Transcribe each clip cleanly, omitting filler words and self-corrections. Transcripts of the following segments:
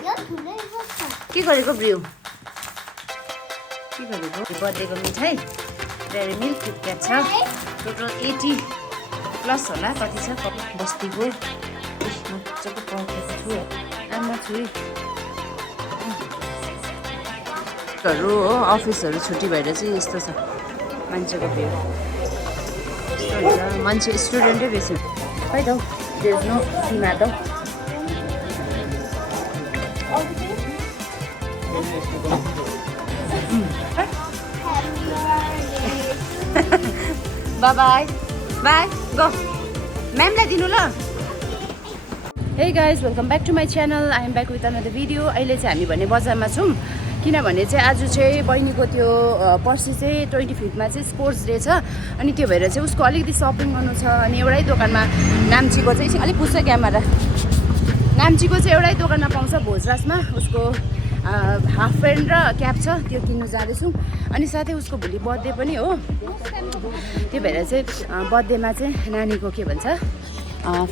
के गरेको ब्रिउ के गरेको बर्थडेको मिठाई डेरी मिल्क किटक्याट छ टोटल 80 प्लस होला कति छ बस्तीको मजाको पकाएको छु आमा छोरी हो अफिसहरू छुट्टी भएर चाहिँ यस्तो छ मान्छेको भिड मान्छे स्टुडेन्टै बेसी खै त देयर नो सीमा त बाय बाय बाय गो म्यामलाई दिनु ल hey guys welcome back to my channel I am back with another video अहिले चाहिँ हामी भने बजारमा छौँ किनभने चाहिँ आज चाहिँ बहिनीको त्यो पर्सि चाहिँ 25मा चाहिँ स्पोर्ट्स डे छ अनि त्यो भएर चाहिँ उसको अलिकति सपिङ गर्नु छ अनि एउटै दोकानमा नाम्चीको चाहिँ अलिक पुग्छ क्यामेरा नाम्चीको चाहिँ एउटै दोकानमा पाउँछ भोजराजमा उसको हाफ प्यान्ट र क्याप छ त्यो किन्नु जाँदैछौँ अनि साथै उसको भोलि बर्थडे पनि हो त्यो भएर चाहिँ बर्थडेमा चाहिँ नानीको के भन्छ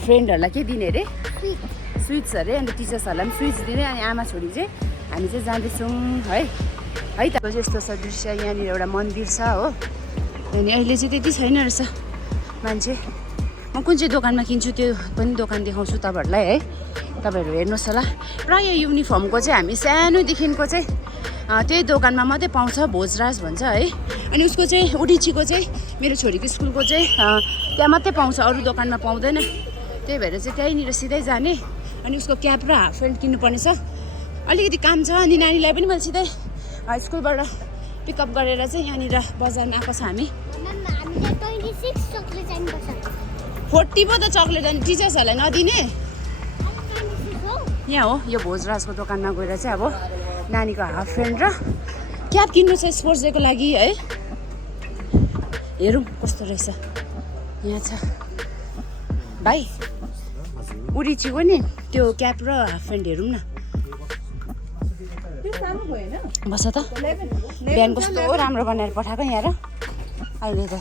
फ्रेन्डहरूलाई के दिने अरे स्विट्स अरे अन्त टिचर्सहरूलाई पनि स्विट्स दिने अनि आमा छोरी चाहिँ हामी चाहिँ जाँदैछौँ है त यस्तो छ दृश्य यहाँनिर एउटा मन्दिर छ हो अनि अहिले चाहिँ त्यति छैन रहेछ मान्छे म कुन चाहिँ दोकानमा किन्छु त्यो पनि दोकान देखाउँछु तपाईँहरूलाई है तपाईँहरू हेर्नुहोस् होला प्रायः युनिफर्मको चाहिँ हामी सानोदेखिको चाहिँ त्यही दोकानमा मात्रै पाउँछ भोजराज भन्छ है अनि उसको चाहिँ उडिचीको चाहिँ मेरो छोरीको स्कुलको चाहिँ त्यहाँ मात्रै पाउँछ अरू दोकानमा पाउँदैन त्यही भएर चाहिँ त्यहीँनिर सिधै जाने अनि उसको क्याप र हाफ प्यान्ट किन्नुपर्ने छ अलिकति काम छ अनि नानीलाई पनि मैले सिधै स्कुलबाट पिकअप गरेर चाहिँ यहाँनिर बजारमा आएको छ हामी 40 पो त चक्लेट अनि टिचर्सहरूलाई नदिने यहाँ हो यो भोजराजको दोकानमा गएर चाहिँ अब नानीको हाफ प्यान्ट र क्याप किन्नु छ स्पोर्ट्स डेको लागि है हेरौँ कस्तो रहेछ यहाँ छ भाइ उडिचीको नि त्यो क्याप र हाफ प्यान्ट हेरौँ न बस त बिहान कस्तो राम्रो बनाएर पठाएको यहाँ र अहिले त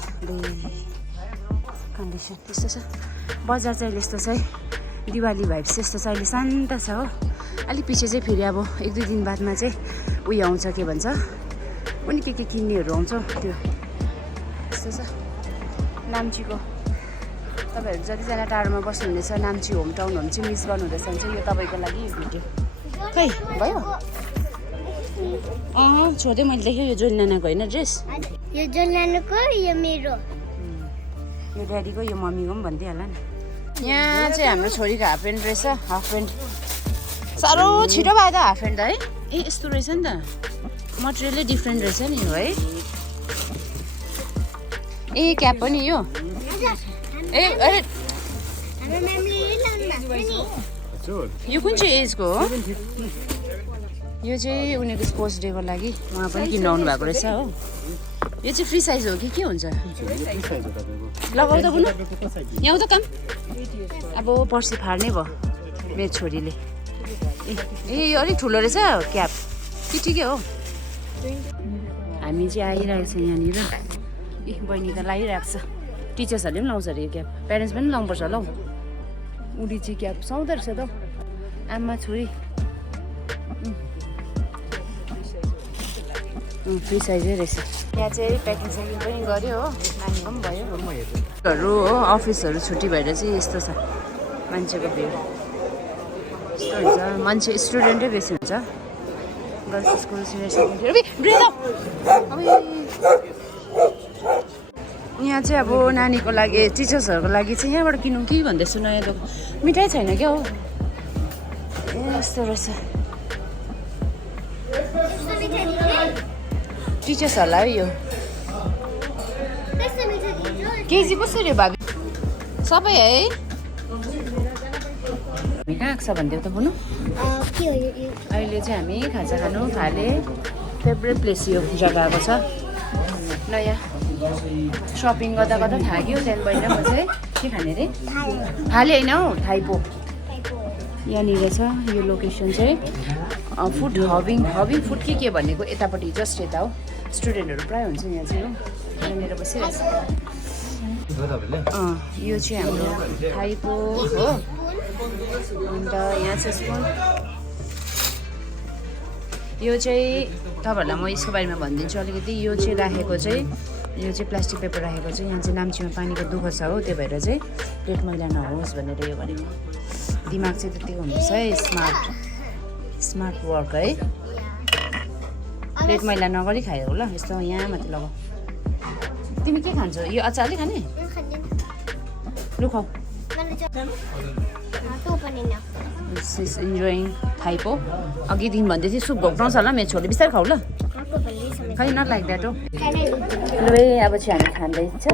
कन्डिसन त्यस्तो छ बजार चाहिँ अहिले यस्तो छ है दिवाली भाइब्स यस्तो छ अहिले शान्त छ हो अलिक पछि चाहिँ फेरि अब 1-2 दिन बादमा चाहिँ उयो आउँछ के भन्छ पनि के किन्नेहरू आउँछ त्यो यस्तो छ नाम्चीको तपाईँहरू जतिजना टाढोमा बस्नुहुनेछ नाम्ची होम टाउनहरू चाहिँ मिस गर्नुहुँदैछ भने चाहिँ यो तपाईँको लागि यो भिडियो खै भयो छोडे मैले देखेँ यो जोल नानाको होइन ड्रेस यो जोल नानाको यो मेरो यो ड्याडीको यो मम्मीको पनि भन्दै होला नि यहाँ चाहिँ हाम्रो छोरीको हाफ प्यान्ट रहेछ हाफ प्यान्ट साह्रो छिटो भयो त हाफ प्यान्ट त है ए यस्तो रहेछ नि त मटेरियलै डिफ्रेन्ट रहेछ नि यो है ए क्याप पनि यो ए अरे यो कुन चाहिँ एजको हो यो चाहिँ उनीहरूको स्पोर्ट्स डेको लागि उहाँ पनि किन्नु आउनु भएको रहेछ हो यो चाहिँ फ्री साइज हो कि के हुन्छ लगाउ त बुनु यहाँ त काम अब पर्सि फाड्नै भयो मेरो छोरीले ए यो अलिक ठुलो रहेछ क्याप कि ठिकै हो हामी चाहिँ आइरहेको छ यहाँनिर ए बहिनी त लगाइरहेको छ टिचर्सहरूले पनि लाउँछ अरे यो क्याप प्यारेन्ट्स पनि लाउनुपर्छ होला हौ उडिची क्याप सुहाउँदो रहेछ त आमा छोरी फ्री साइजै रहेछ यहाँ चाहिँ प्याकिङ सेकिङ पनि गऱ्यो हो नानीको पनि भयो हो अफिसहरू छुट्टी भएर चाहिँ यस्तो छ मान्छेको भिड यस्तो हुन्छ मान्छे स्टुडेन्टै बेसी हुन्छ गर्ल्स स्कुल सिनियर सेकेन्डरी यहाँ चाहिँ अब नानीको लागि टिचर्सहरूको लागि चाहिँ यहाँबाट किनौँ कि भन्दैछु नयाँ दोकान मिठाई छैन क्या हो ए यस्तो रहेछ टिचर्सहरूलाई यो केजी कसरी भाबी सबै है हामी कहाँ आएको छ भनिदेऊ त बुनु अहिले चाहिँ हामी खाजा खानु थाले फेभरेट प्लेस यो जग्गा आएको छ नयाँ सपिङ गर्दा गर्दा थाक्यो त्यहाँदेखि बहिनी म चाहिँ के खाने अरे थाले होइन हौ थाइपो यहाँनिर छ यो लोकेसन चाहिँ फुड हबिङ फुड के भनेको यतापट्टि जस्ट यता हो स्टुडेन्टहरू प्रायः हुन्छ यहाँ चाहिँ हो यहाँनिर बसिरहेछ यो चाहिँ हाम्रो थाइपो हो अन्त यहाँ चाहिँ स्पुन यो चाहिँ तपाईँहरूलाई म यसको बारेमा भनिदिन्छु अलिकति। यो चाहिँ राखेको चाहिँ यो चाहिँ प्लास्टिक पेपर राखेको चाहिँ यहाँ चाहिँ नाम्चीमा पानीको दुःख छ हो, त्यही भएर चाहिँ प्लेट मैला नहोस् भनेर यो गरेको। दिमाग चाहिँ त्यतिको हुनुपर्छ है, स्मार्ट वर्क है। प्लेट मैला नगरी खायो ल, यस्तो यहाँ माथि लगाऊ। तिमी के खान्छौ? यो अचारले खाने? लु खाऊ। इन्जोइङ थाइपो। अघिदेखि भन्दै थिएँ सुप घोक्टाउँछ होला मेरो छोरीले, बिस्तारै खाऊ ल। खै नट लाइक द्याट हो। लु है अब चाहिँ हामी खाँदैछ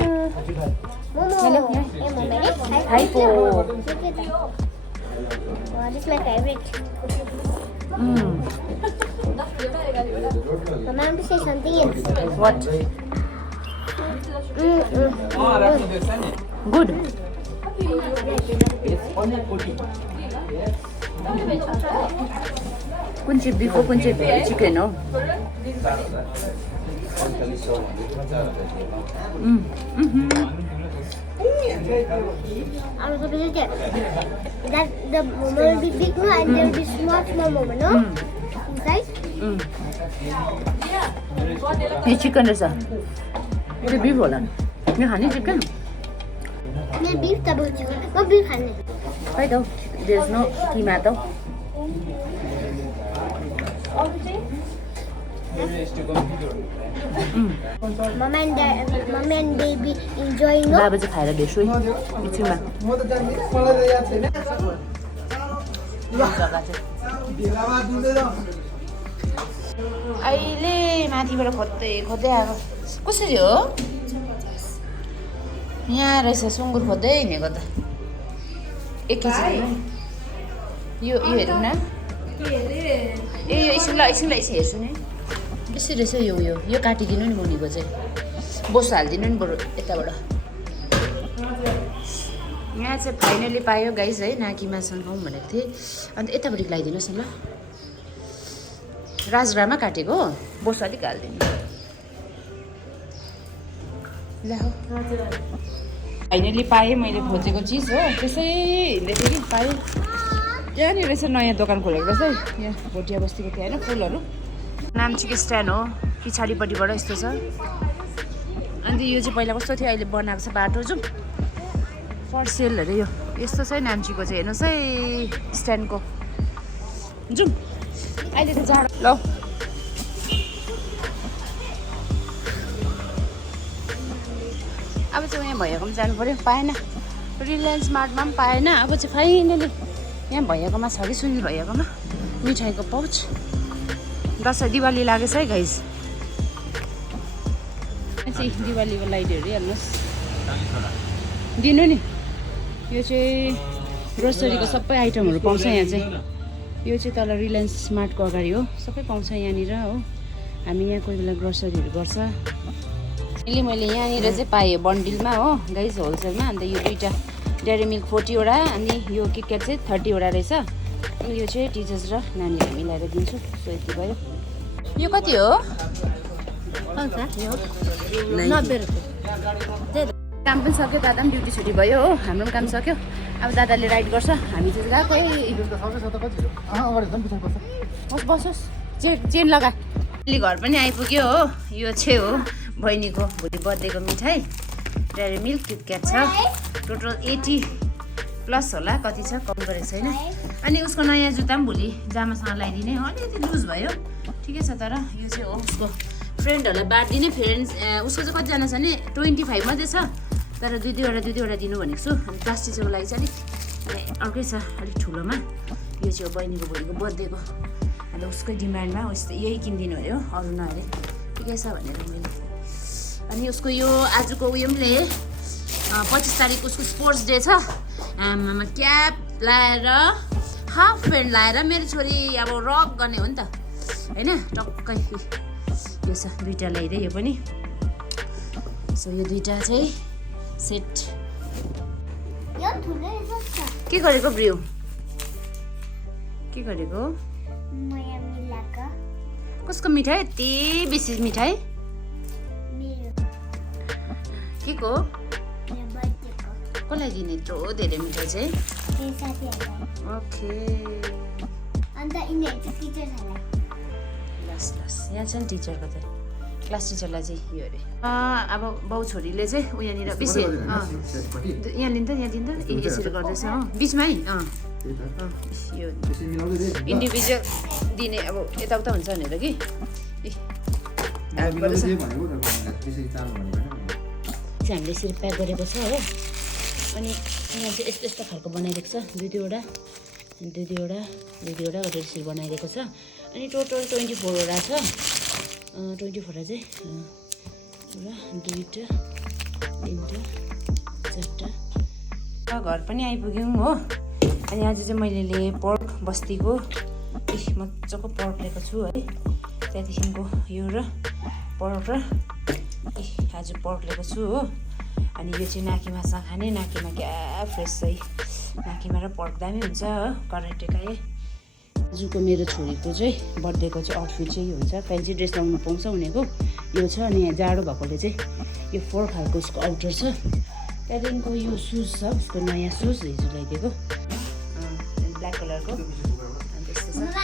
थाइपो। What? Good. कुन चाहिँ बिफ हो कुन चाहिँ चिकन हो? That the moment will be big one and there will be small moment, no? Right? यो चिकन रहेछ, यो बिफ होला। यो खाने चिकन? मैं बीफ तब चिकन, मैं बीफ खाने। खै त देयर इज नो किमा त। Mama and baby enjoying it. बाबा चाहिँ खाएर भेट्छु है एकछिनमा। अहिले माथिबाट खोज्दै खोज्दै आएको। कसरी हो? यहाँ रहेछ सुँगुर खोज्दै हिँडेको त। 1 केजी यो हेरौँ न। ए यो एकछिन हेर्छु नि। कसरी रहेछ यो काटिदिनु नि मुनिको चाहिँ, बोसो हालिदिनु नि बरु यताबाट। यहाँ चाहिँ फाइनली पायो गाइस है, नाकिमासँग खाउँ भनेको थिएँ। अन्त यतापट्टि लगाइदिनुहोस् न ल। राजग्रामा काटेको बोसो अलिक हालिदिनु ल। फाइनली पाएँ मैले खोजेको चिज हो। त्यसै हिँड्दै थिएँ कि पाएँ। त्यहाँनिर रहेछ नयाँ दोकान खोलेको रहेछ है, यहाँ भोटिया बस्तीको थियो होइन फुलहरू। नाम्चीको स्ट्यान्ड हो, पछाडिपट्टिबाट यस्तो छ। अन्त यो चाहिँ पहिला कस्तो थियो, अहिले बनाएको छ बाटो। जाउँ फर सेल अरे यो, यस्तो छ है नाम्चीको चाहिँ। हेर्नुहोस् है स्ट्यान्डको। जाउँ अहिले त जाडो। ल अब चाहिँ यहाँ भैयाकोमा जानु पऱ्यो, पाएन। रिलायन्स मार्टमा पनि पाएन। अब चाहिँ फाइनली यहाँ भैयाकोमा छ कि सुनिल भैयाकोमा मिठाईको पाउच। दसैँ दिवाली लागेछ है गाइस। चाहिँ दिवालीको लाइटहरू हेर्नुहोस् दिनु नि। यो चाहिँ ग्रोसरीको सबै आइटमहरू पाउँछ यहाँ चाहिँ। यो चाहिँ तल रिलायन्स स्मार्टको अगाडि हो, सबै पाउँछ यहाँनिर हो। हामी यहाँ कोही बेला ग्रोसरीहरू गर्छ। अहिले मैले यहाँनिर चाहिँ पाएँ बन्डिलमा हो गाइस, होलसेलमा। अन्त यो दुईवटा डेरी मिल्क 40 वटा, अनि यो किटक्याट चाहिँ 30 वटा रहेछ। अनि यो चाहिँ टिचर्स र नानीहरू मिलाएर दिन्छु। सो यति भयो। यो कति हो? 90 रुपियाँ। काम पनि सक्यो, दादा पनि ड्युटी छुट्टी भयो हो, हाम्रो पनि काम सक्यो। अब दादाले राइड गर्छ, हामी चाहिँ गएको है। बसोस् चेन लगा। अहिले घर पनि आइपुग्यो हो। यो चाहिँ हो बहिनीको भोलि बर्थडेको मिठाई, डेरी मिल्क किटक्याट छ। टोटल 80+ होला, कति छ कम गरेको छैन। अनि उसको नयाँ जुत्ता पनि भोलि जामासँग लगाइदिने हो, अलिकति लुज भयो, ठिकै छ। तर यो चाहिँ हो उसको फ्रेन्डहरूलाई बाँडिदिने। उसको चाहिँ कतिजना छ भने 25 मात्रै छ, तर दुई-दुईवटा दिनु भनेको छु। अनि प्लास्टिकको लागि चाहिँ अलिक अर्कै छ, अलिक ठुलोमा। यो चाहिँ हो बहिनीको भोलिको बर्थडेको। अन्त उसकै डिमान्डमा यही किनिदिनु अरे हो, अरू नअरे, ठिकै छ भनेर मैले। अनि उसको यो आजको उयो पनि लिएँ, 25 तारिक उसको स्पोर्ट्स डे छ। आमामा क्याप लाएर हाफ प्यान्ट लाएर मेरो छोरी अब रक गर्ने हो नि त होइन, टक्कै यो छ। दुईवटा ल्याइदिएँ यो पनि। सो यो दुईवटा चाहिँ सेट। के गरेको ब्रियो? के गरेको? कसको मिठाई? यति बेसी मिठाई के को? कसलाई दिने यत्रो धेरै मिठाई चाहिँ? ओके। क्लास यहाँ छ नि टिचरको चाहिँ क्लास टिचरलाई चाहिँ यो अरे अब बाउ छोरीले चाहिँ उहाँनिर बेसी यहाँ लिन्छ यहाँ दिन्छ यसरी गर्दैछ हो बिचमै यो इन्डिभिजुअल दिने अब यताउता हुन्छ भनेर कि हामीले यसरी प्याक गरेको छ हो अनि यहाँ चाहिँ यस्तो यस्तो खालको बनाइदिएको छ दुई दुईवटा गरेर यसरी बनाइदिएको छ अनि टोटल 24वटा छ 24वटा चाहिँ एउटा दुईवटा तिनवटा चारवटा घर पनि आइपुग्यौँ हो अनि आज चाहिँ मैले पर्क बस्तीको मजाको पर्क लिएको छु है त्यहाँदेखिको यो र पर्क र आज पर्क लिएको छु हो अनि यो चाहिँ नाकीमासँग खाने नाकीमा क्या फ्रेस चाहिँ नाकीमा र पर्क दामी हुन्छ हो कराटेकाए आजको मेरो छोरीको चाहिँ बर्थडेको चाहिँ आउटफिट चाहिँ यो हुन्छ फ्यान्सी ड्रेस लाउनु पाउँछ उनीहरूको यो छ अनि यहाँ जाडो भएकोले चाहिँ यो 4 खालको उसको आउटर छ त्यहाँदेखिको यो सुज छ उसको नयाँ सुज हिजो ल्याइदिएको ब्ल्याक कलरको अनि त्यस्तो छ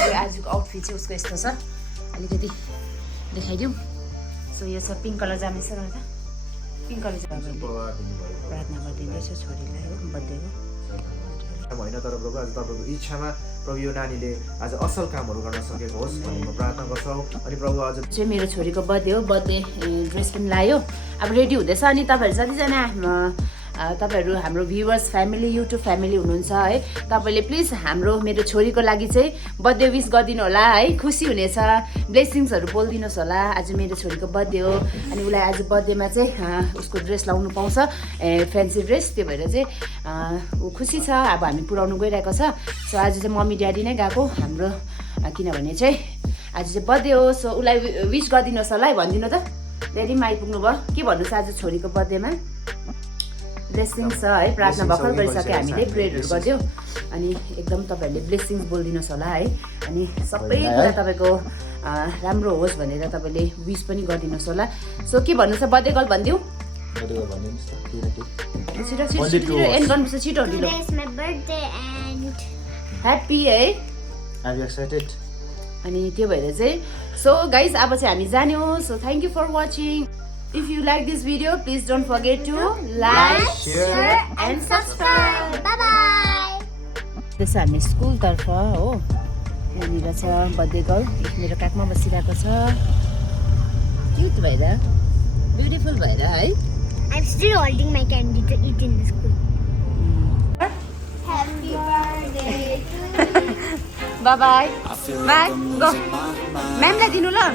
यो आजको आउटफिट चाहिँ उसको यस्तो छ अलिकति देखाइदिउँ सो यो छ पिङ्क कलर जामेछ र त पिङ्क कलर चाहिँ प्रार्थना गरिदिँदैछ छोरीलाई हो बर्थडेको होइन तर प्रभु आज तपाईँको इच्छामा प्रभु यो नानीले आज असल कामहरू गर्न सकेको होस् भन्ने म प्रार्थना गर्छौँ अनि प्रभु आज चाहिँ मेरो छोरीको बर्थडे हो बर्थडे ड्रेस पनि लायो अब रेडी हुँदैछ अनि तपाईँहरू जतिजना तपाईँहरू हाम्रो भ्युवर्स फ्यामिली युट्युब फ्यामिली हुनुहुन्छ है तपाईँले प्लिज मेरो छोरीको लागि चाहिँ बर्थडे विस गरिदिनु होला है खुसी हुनेछ ब्लेसिङ्सहरू बोलिदिनुहोस् होला आज मेरो छोरीको बर्थडे हो अनि उसलाई आज बर्थडेमा चाहिँ उसको ड्रेस लाउनु पाउँछ फ्यान्सी ड्रेस त्यो भएर चाहिँ ऊ खुसी छ अब हामी पुऱ्याउनु गइरहेको छ सो आज चाहिँ मम्मी ड्याडी नै गएको हाम्रो किनभने चाहिँ आज चाहिँ बर्थडे हो सो उसलाई विस गरिदिनुहोस् होला है भनिदिनु त ड्याडी पनि आइपुग्नु भयो के भन्नुहोस् आज छोरीको बर्थडेमा ब्लेसिङ्स छ है प्रार्थना भर्खर गरिसक्यो हामीले प्रेयरहरू गरिदियो अनि एकदम तपाईँहरूले ब्लेसिङ्स बोलिदिनुहोस् होला है अनि सबै कुरा तपाईँको राम्रो होस् भनेर तपाईँले विस पनि गरिदिनुहोस् होला सो के भन्नुहोस् त बर्थडे गर्ल भनिदिउँ छिटो एन्ड गर्नुपर्छ छिटो ढिलो ह्याप्पी है अनि त्यो भएर चाहिँ सो गाइज अब चाहिँ हामी जाने हो so thank you for watching If you like this video, please don't forget to like, share and subscribe. Bye-bye. This is our school तर्फ हो यहाँनिर छ बर्थडे गर्ल मेरो काखमा बसिरहेको छ क्युट भएर ब्युटिफुल भएर है I'm still holding my candy to eat in the school. Happy birthday to you. Bye bye. Bye. Go. Ma'am लाई दिनु ल